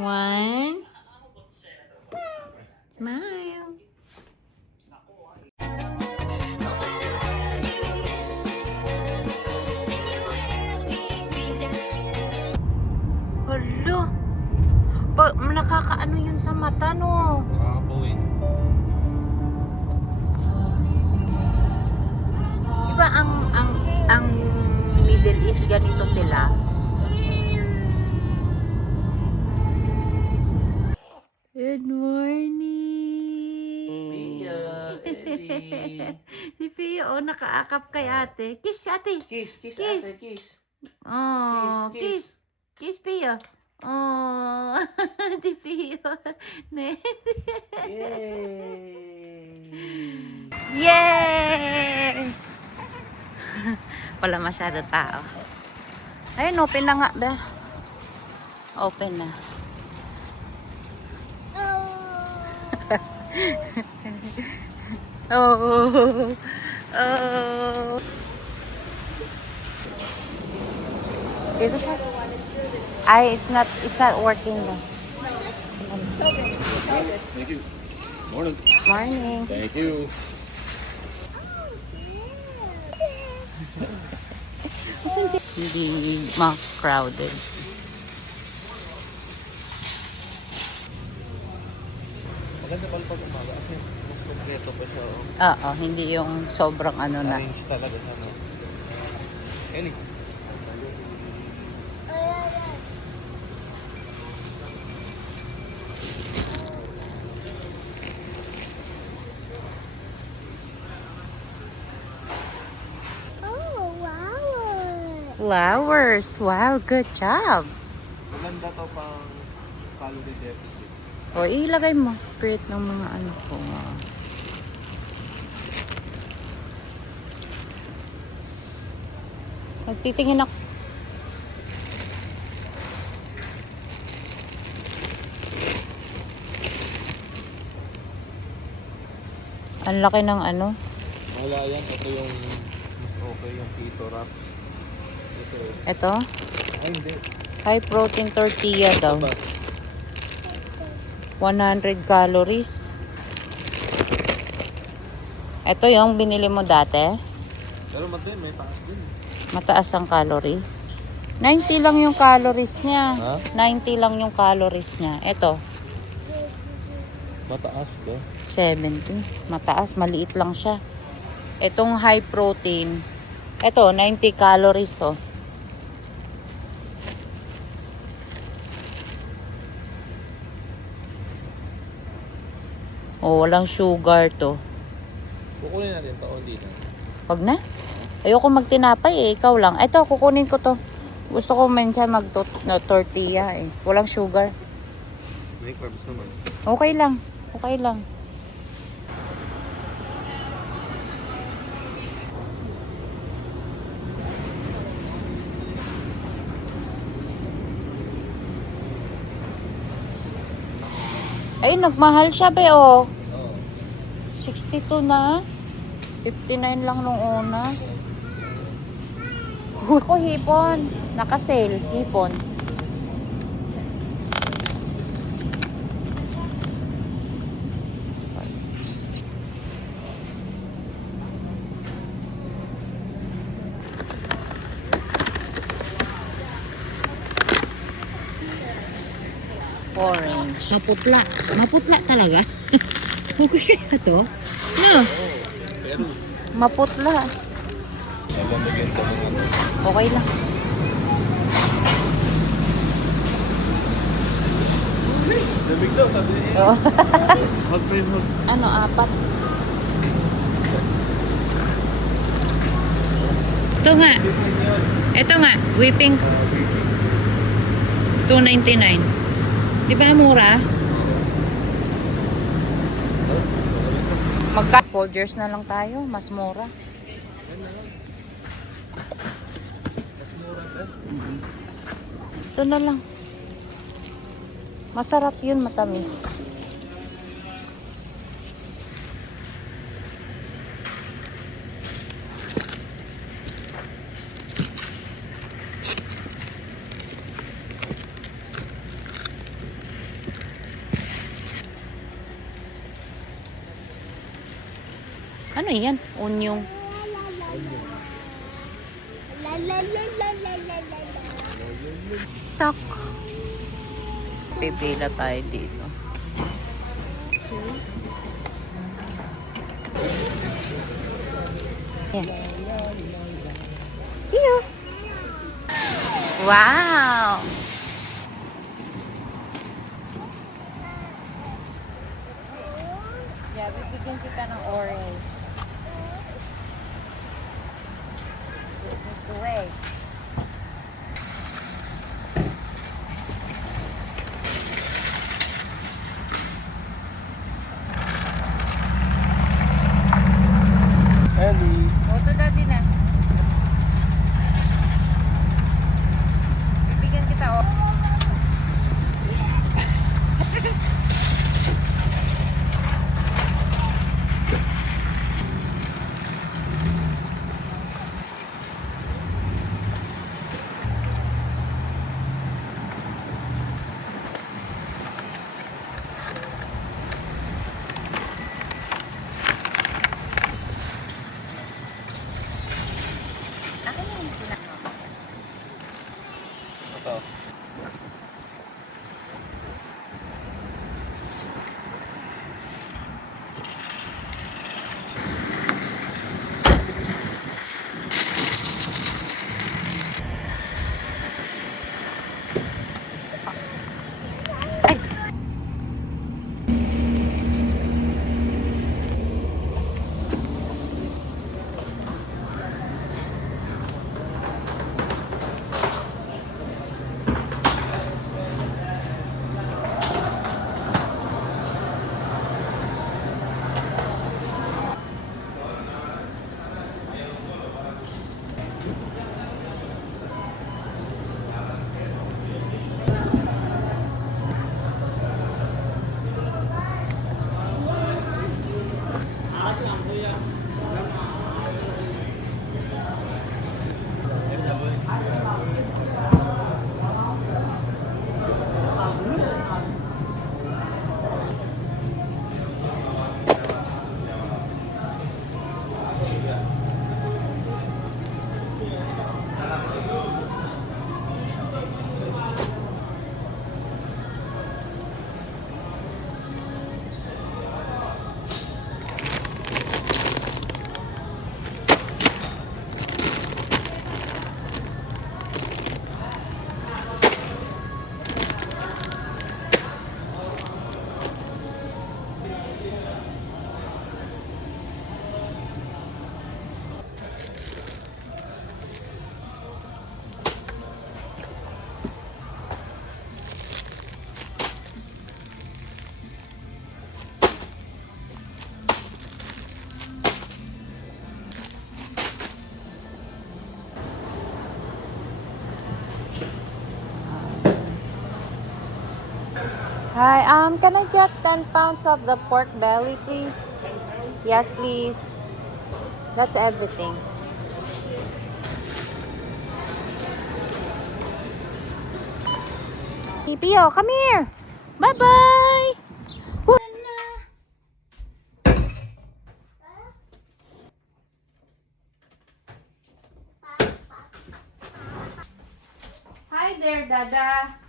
One. Smile. Hala. Nakakaano yun sa mata, no? Nakakapawin. Diba ang Middle East ganito sila? Good morning! Pia, Ellie. Si Pia, oh, nakaakap kay ate. Kiss, ate! Kiss, kiss, Kiss. ate, kiss. Oh, Kiss, kiss! Kiss, Pia! Oh, si Pia. Yay! Yay! Wala masyado tao. Ayun, open na nga ba? Open na. Oh. Oh. It's not working. Thank you. Morning. Morning. Thank you. Hindi ma-crowded. Maganda pala pag umaga kasi mas kompleto pa siya. Oo, hindi yung sobrang ano na. Arrange talaga siya, no? Ellie. Flowers. Wow, good job. Maganda to pang calorie deficit. O, ilagay mo. Create ng mga ano ko. Nagtitingin ako. Ang laki ng ano. Wala yan. Ito yung mas okay yung keto wraps. Ito. Ito. Ay, hindi. High protein tortilla daw. Ito ba? 100 calories. Ito yung binili mo dati. Pero may taas din. Mataas ang calorie. 90 lang yung calories niya. Ha? 90 lang yung calories niya. Ito, Mataas ba? 70. Mataas, maliit lang siya. Itong high protein, ito, 90 calories, oh. Oh, walang sugar to. Kukunin natin ito dito. Wag na. Ayoko magtinapay eh. Ikaw lang. Ito, kukunin ko to. Gusto ko minsan tortilla eh. Walang sugar. May carbs naman. Okay lang. Okay lang. Ay, nagmahal siya be oh. Oo. 62 na. 59 lang nung una. Ako hipon. Naka-sale. Hipon. Orange. Maputla. Maputla talaga. Okay kaya to? No. Pero, Maputla. nabamigyan ka ng ano. Okay lang. Lamig daw, sabi niya. Oo. Hug pa yung hug. Ano, 4? Ito nga. Ito nga. Whipping. 2.99. Di ba mura? Folgers na lang tayo. Mas mura. Mas mura ka. Ito na lang. Masarap yun, matamis. Ano yan? Onion. Tak. Pipila tayo dito. Yan. Iyo. Wow! Yeah, bibigyan kita ng orange. Wait. Ellie. Moto dati na. Bibigyan kita Akin na yung pinaka. Ito. Ay! Hi, can I get 10 pounds of the pork belly, please? Yes, please. That's everything. Pio, come here. Bye-bye. Hi there, Dada.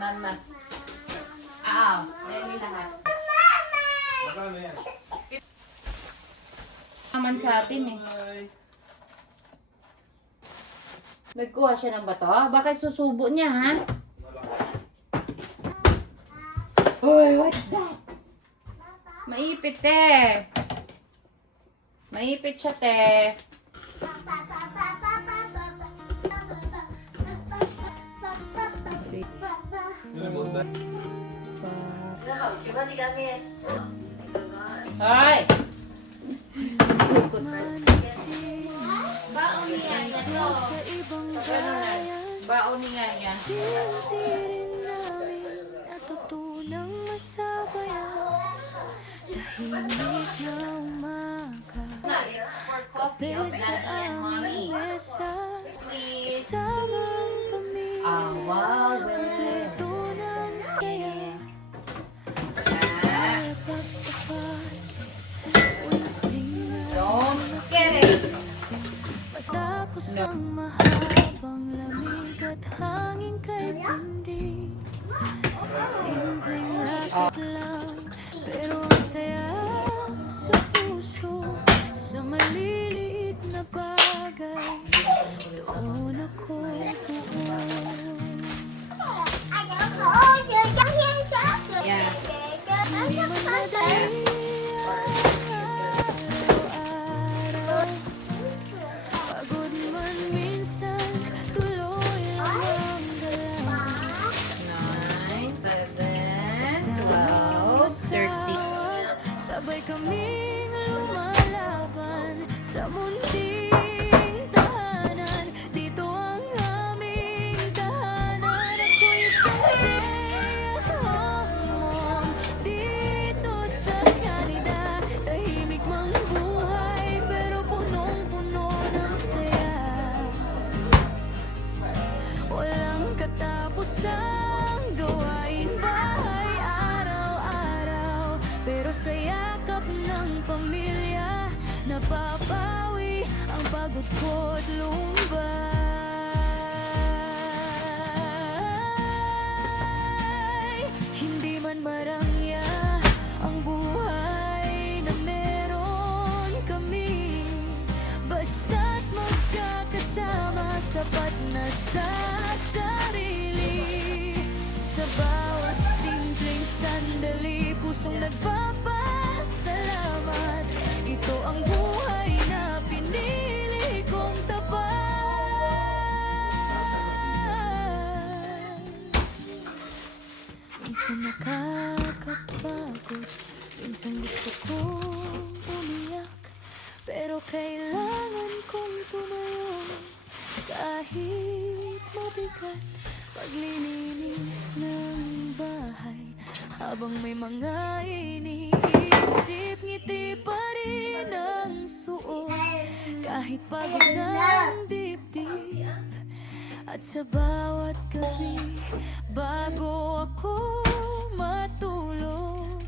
Mama. Dali lahat. Magkano yan? Naman sa atin eh. Nagkuha siya ng bato? Baka susubo niya, ha? Uy, what's that? Maipit, te. Maipit siya, te. Hi! Baon niya yan, no? Baon niya yan. Tahimik na umaga, kape sa aming mesa, kasama ang pamilya, kumpleto ng saya. Palapag sa parke, tuwing spring na matapos ang mahabang lamig at hangin kay tindi. Simpleng raket lang, pero ang saya sa puso. Sa maliliit na bagay, doon ako buo. Di man madali ang araw-araw, pagod man minsan, tuloy lang ang galaw. 9, 11, 12, 13. Sabay kaming lumalaban sa munting tahanan. Dito ang aming tahanan. Ako'y isang stay-at-home mom dito sa Canada. Tahimik mang buhay, pero punong-puno ng saya. Walang katapusang gawain bahay araw-araw, pero sa yakap ng pamilya, napapawi ang pagod ko't lumbay. Hindi man marangya ang buhay na meron kami, basta't magkakasama, sapat na sa sarili. Sa bawat simpleng sandali, pusong nagpapasalamat. Ito ang buhay na pinili kong tapat. Minsan nakakapagod, minsan gusto kong umiyak, pero kailangan kong tumayo kahit mabigat. Paglilinis ng bahay, habang may mga iniisip, ngiti pa rin ang suot, kahit pagod ng dibdib. At sa bawat gabi, bago ako matulog,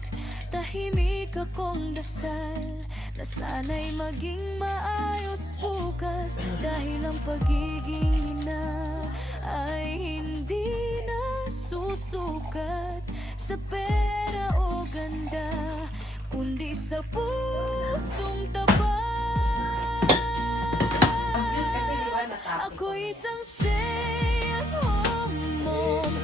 tahimik akong dasal na sana'y maging maayos bukas. Dahil ang pagiging ina ay hindi na susukat sa pera o ganda, kundi sa pusong tapat. Ako'y isang stay-at-home mom